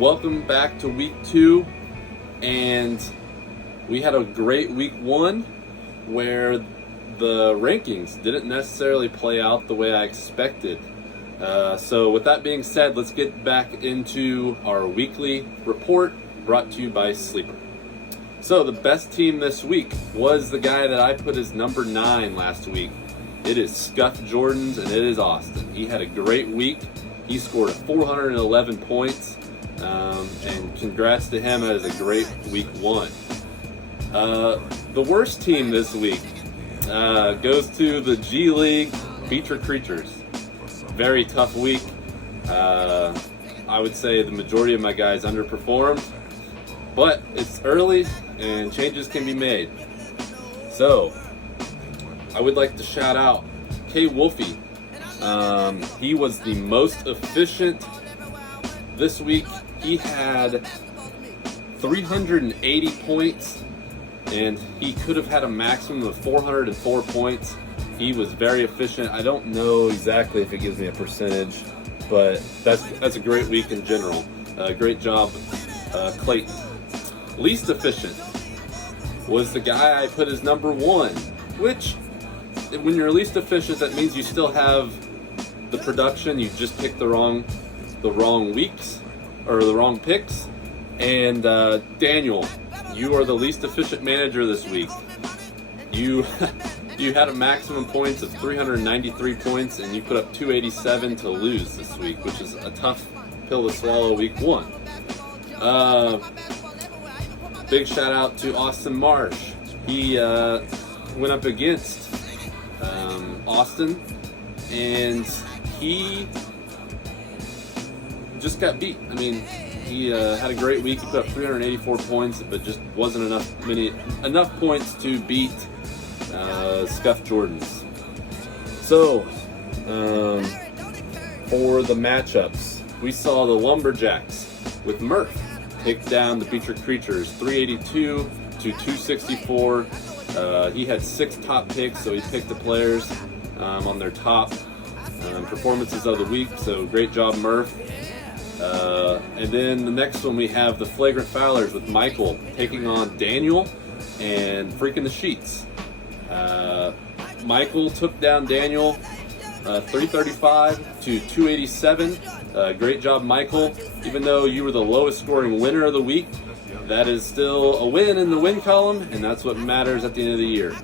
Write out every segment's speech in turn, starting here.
welcome back to week 2, and we had a great week 1 where the rankings didn't necessarily play out the way I expected. So with that being said, let's get back into our weekly report brought to you by Sleeper. So the best team this week was the guy that I put as number 9 last week. It is Scuff Jordans, and it is Austin. He had a great week. He scored 411 points, and congrats to him as a great week 1. The worst team this week goes to the G League Beecher Creatures. Very tough week. I would say the majority of my guys underperformed, but it's early and changes can be made. So I would like to shout out K Wolfie. He was the most efficient this week. He had 380 points, and he could have had a maximum of 404 points. He was very efficient. I don't know exactly if it gives me a percentage, but that's a great week in general. Great job, Clayton. Least efficient was the guy I put as number 1, which, when you're least efficient, that means you still have the production. You just picked the wrong weeks or the wrong picks. And Daniel, you are the least efficient manager this week. You had a maximum points of 393 points, and you put up 287 to lose this week, which is a tough pill to swallow week 1. Big shout out to Austin Marsh. He went up against Austin, and he just got beat. I mean, he had a great week. He put up 384 points, but just wasn't enough points to beat Scuff Jordans. So, for the matchups, we saw the Lumberjacks with Murph take down the Beecher Creatures 382 to 264. He had 6 top picks, so he picked the players on their top performances of the week, so great job, Murph. And then the next one, we have the Flagrant Foulers with Michael taking on Daniel and Freaking the Sheets. Michael took down Daniel 335 to 287. Great job, Michael. Even though you were the lowest scoring winner of the week, that is still a win in the win column, and that's what matters at the end of the year.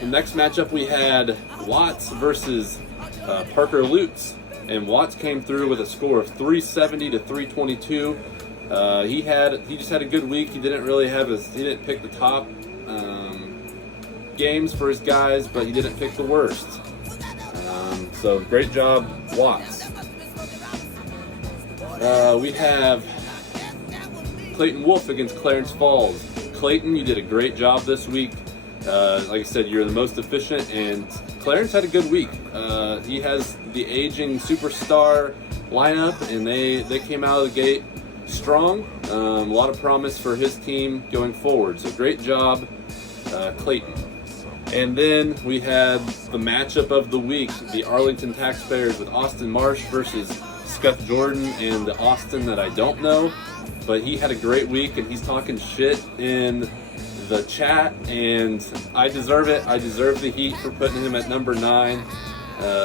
The next matchup, we had Watts versus Parker Lutz, and Watts came through with a score of 370 to 322. He just had a good week. He didn't pick the top games for his guys, but he didn't pick the worst. So great job, Watts. We have Clayton Wolf against Clarence Falls. Clayton, you did a great job this week. Like I said, you're the most efficient, and Clarence had a good week. He has the aging superstar lineup, and they came out of the gate strong. A lot of promise for his team going forward. So great job, Clayton. And then we had the matchup of the week, the Arlington Taxpayers with Austin Marsh versus Scuff Jordan and the Austin that I don't know. But he had a great week, and he's talking shit in the chat, and I deserve it. I deserve the heat for putting him at number 9.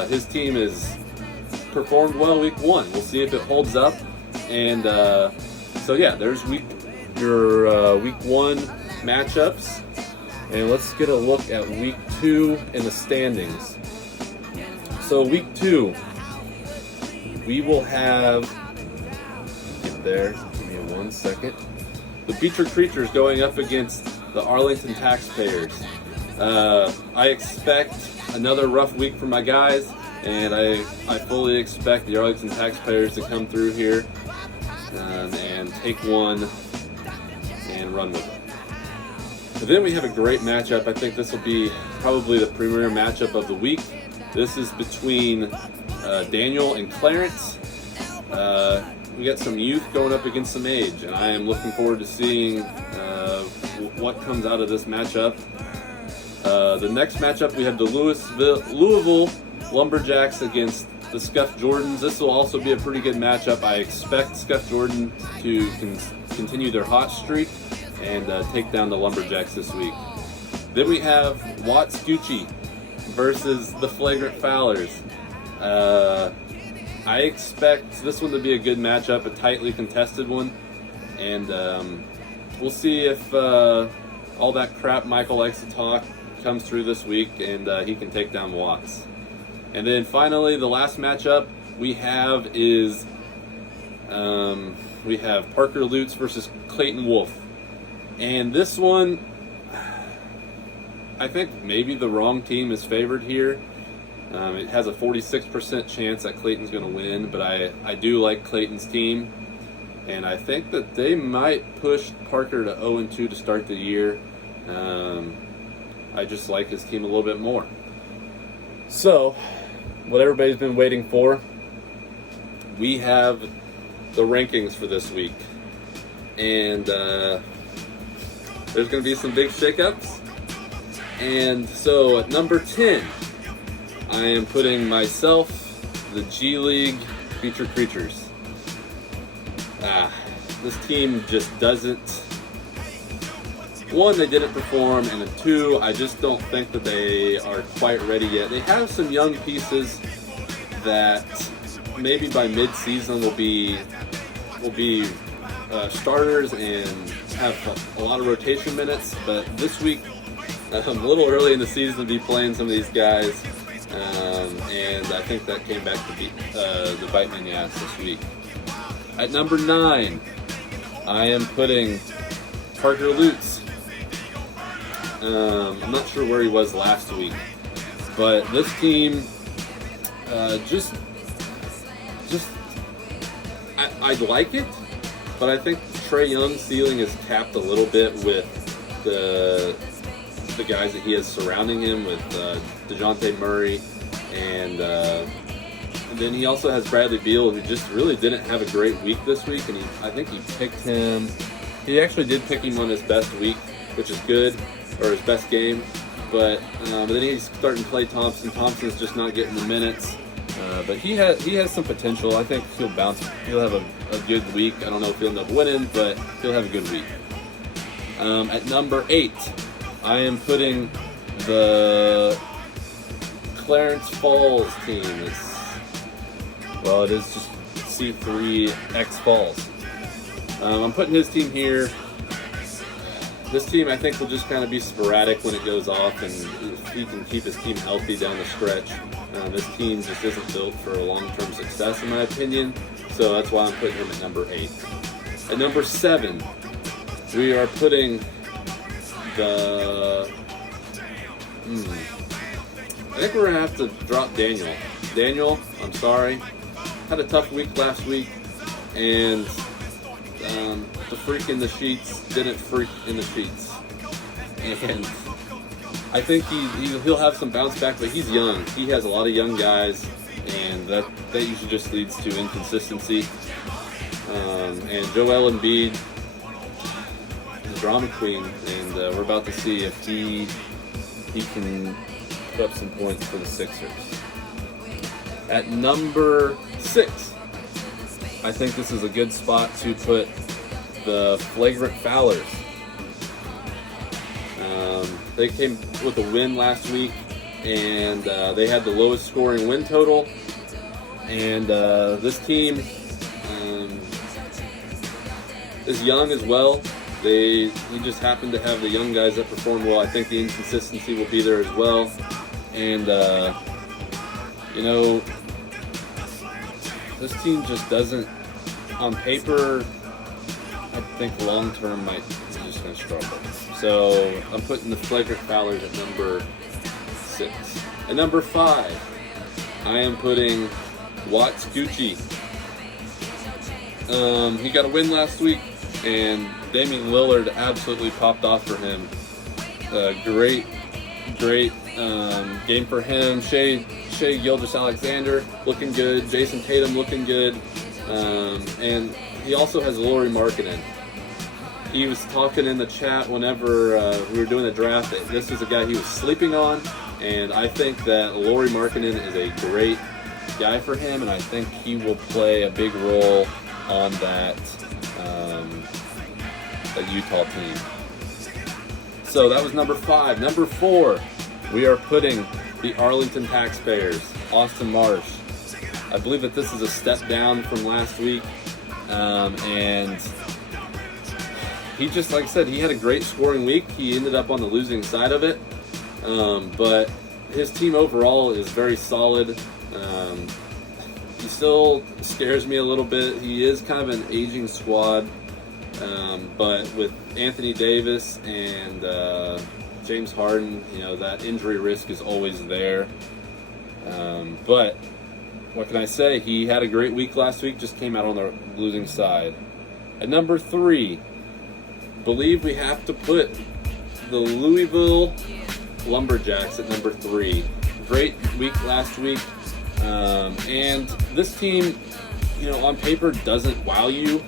His team has performed well week 1. We'll see if it holds up. And so yeah, there's your week 1 matchups. And let's get a look at week 2 in the standings. So week 2, we will have, get there, give me 1 second. The Beecher Creatures going up against the Arlington Taxpayers. I expect another rough week for my guys, and I fully expect the Arlington Taxpayers to come through here and take one and run with it. But then we have a great matchup. I think this will be probably the premier matchup of the week. This is between Daniel and Clarence. We got some youth going up against some age, and I am looking forward to seeing what comes out of this matchup. The next matchup, we have the Louisville Lumberjacks against the Scuff Jordans. This will also be a pretty good matchup. I expect Scuff Jordan to continue their hot streak and take down the Lumberjacks this week. Then we have Watts Gucci versus the Flagrant Fowlers. I expect this one to be a good matchup, a tightly contested one, and we'll see if all that crap Michael likes to talk comes through this week and he can take down Watts. And then finally, the last matchup we have is we have Parker Lutz versus Clayton Wolf. And this one, I think maybe the wrong team is favored here. It has a 46% chance that Clayton's going to win, but I do like Clayton's team. And I think that they might push Parker to 0-2 to start the year. I just like his team a little bit more. So, what everybody's been waiting for, we have the rankings for this week. And there's going to be some big shakeups. And so at number 10, I am putting myself, the G League Featured Creatures. This team just doesn't. One, they didn't perform, and two, I just don't think that they are quite ready yet. They have some young pieces that maybe by mid-season will be starters and have a lot of rotation minutes. But this week, a little early in the season to be playing some of these guys, and I think that came back to bite me in the ass this week. At number 9, I am putting Parker Lutz. I'm not sure where he was last week, but this team I like it, but I think Trae Young's ceiling is capped a little bit with the guys that he has surrounding him with DeJounte Murray, and then he also has Bradley Beal, who just really didn't have a great week this week, and I think he picked him. He actually did pick him on his best week, which is good, or his best game. But then he's starting to play Thompson. Thompson's just not getting the minutes, but he has some potential. I think he'll bounce. He'll have a good week. I don't know if he'll end up winning, but he'll have a good week. At number 8, I am putting the Clarence Falls team. It is just C3X Falls. I'm putting his team here. This team, I think, will just kind of be sporadic when it goes off, and if he can keep his team healthy down the stretch. This team just isn't built for long-term success, in my opinion, so that's why I'm putting him at number 8. At number 7, we are putting the... I think we're going to have to drop Daniel. Daniel, I'm sorry. Had a tough week last week, and the freak in the sheets didn't freak in the sheets. And I think he'll have some bounce back, but he's young. He has a lot of young guys, and that usually just leads to inconsistency. And Joel Embiid, the drama queen, and we're about to see if he can put up some points for the Sixers. At number 6, I think this is a good spot to put the Flagrant Fowlers. They came with a win last week, and they had the lowest scoring win total. And this team is young as well. We just happen to have the young guys that perform well. I think the inconsistency will be there as well. And, this team just doesn't, on paper, I think long-term might be just going to struggle. So I'm putting the Flagrant Fowlers at number 6. At number 5, I am putting Watts Gucci. He got a win last week, and Damian Lillard absolutely popped off for him. Great game for him. Shai Gilgeous-Alexander looking good. Jason Tatum looking good. And he also has Lauri Markkanen. He was talking in the chat whenever we were doing the draft that this was a guy he was sleeping on, and I think that Lauri Markkanen is a great guy for him, and I think he will play a big role on that Utah team. So that was number 5. Number 4, we are putting the Arlington Taxpayers, Austin Marsh. I believe that this is a step down from last week, and he just, like I said, he had a great scoring week. He ended up on the losing side of it, but his team overall is very solid. He still scares me a little bit. He is kind of an aging squad, but with Anthony Davis and James Harden, that injury risk is always there. But what can I say? He had a great week last week, just came out on the losing side. At number 3, believe we have to put the Louisville Lumberjacks at number 3. Great week last week. And this team, on paper doesn't wow you,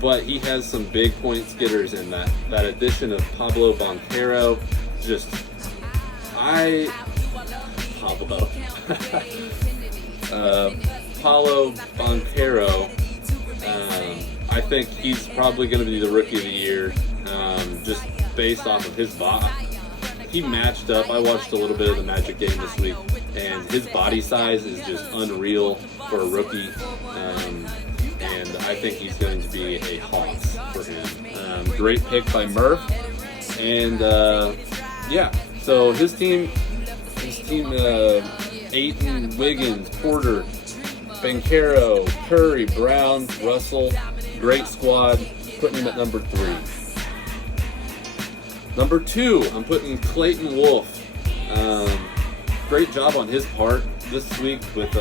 but he has some big point getters in that. That addition of Pablo Banchero, Paulo Banchero, I think he's probably going to be the Rookie of the Year, just based off of his body. He matched up. I watched a little bit of the Magic game this week, and his body size is just unreal for a rookie, and I think he's going to be a hoss for him. Great pick by Murph, and so his team, Ayton, Wiggins, Porter, Banchero, Curry, Brown, Russell, great squad, putting him at number 3. Number 2, I'm putting Clayton Wolf. Great job on his part this week with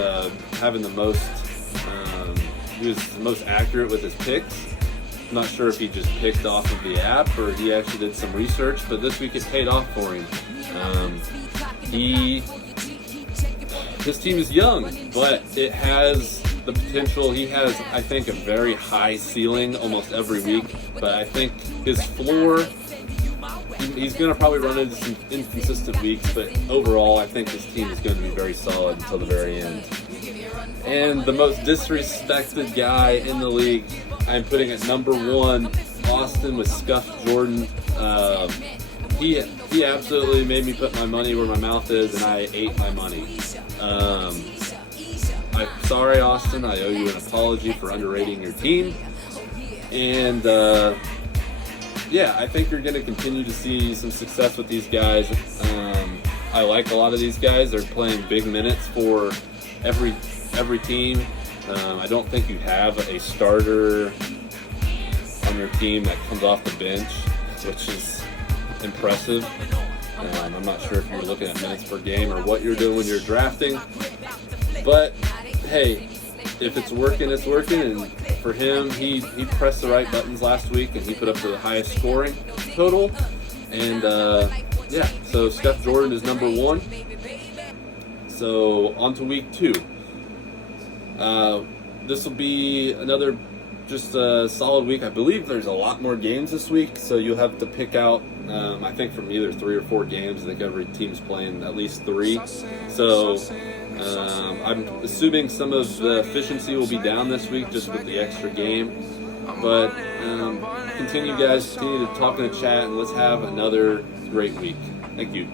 having the most, he was the most accurate with his picks. I'm not sure if he just picked off of the app or he actually did some research, but this week it paid off for him. His team is young, but it has the potential. He has, I think, a very high ceiling almost every week, but I think his floor, he's going to probably run into some inconsistent weeks, but overall, I think this team is going to be very solid until the very end. And the most disrespected guy in the league, I'm putting at number 1, Austin with Scuffed Jordan. He absolutely made me put my money where my mouth is, and I ate my money. I'm sorry, Austin. I owe you an apology for underrating your team. And I think you're going to continue to see some success with these guys. I like a lot of these guys. They're playing big minutes for every team. I don't think you have a starter on your team that comes off the bench, which is impressive. I'm not sure if you're looking at minutes per game or what you're doing when you're drafting, but hey, if it's working, it's working. And for him, he pressed the right buttons last week and he put up the highest scoring total. And so Steph Jordan is number 1. So on to week 2. This will be another just a solid week. I believe there's a lot more games this week, so you'll have to pick out, I think, from either 3 or 4 games. I think every team's playing at least 3. So I'm assuming some of the efficiency will be down this week just with the extra game. But continue to talk in the chat, and let's have another great week. Thank you.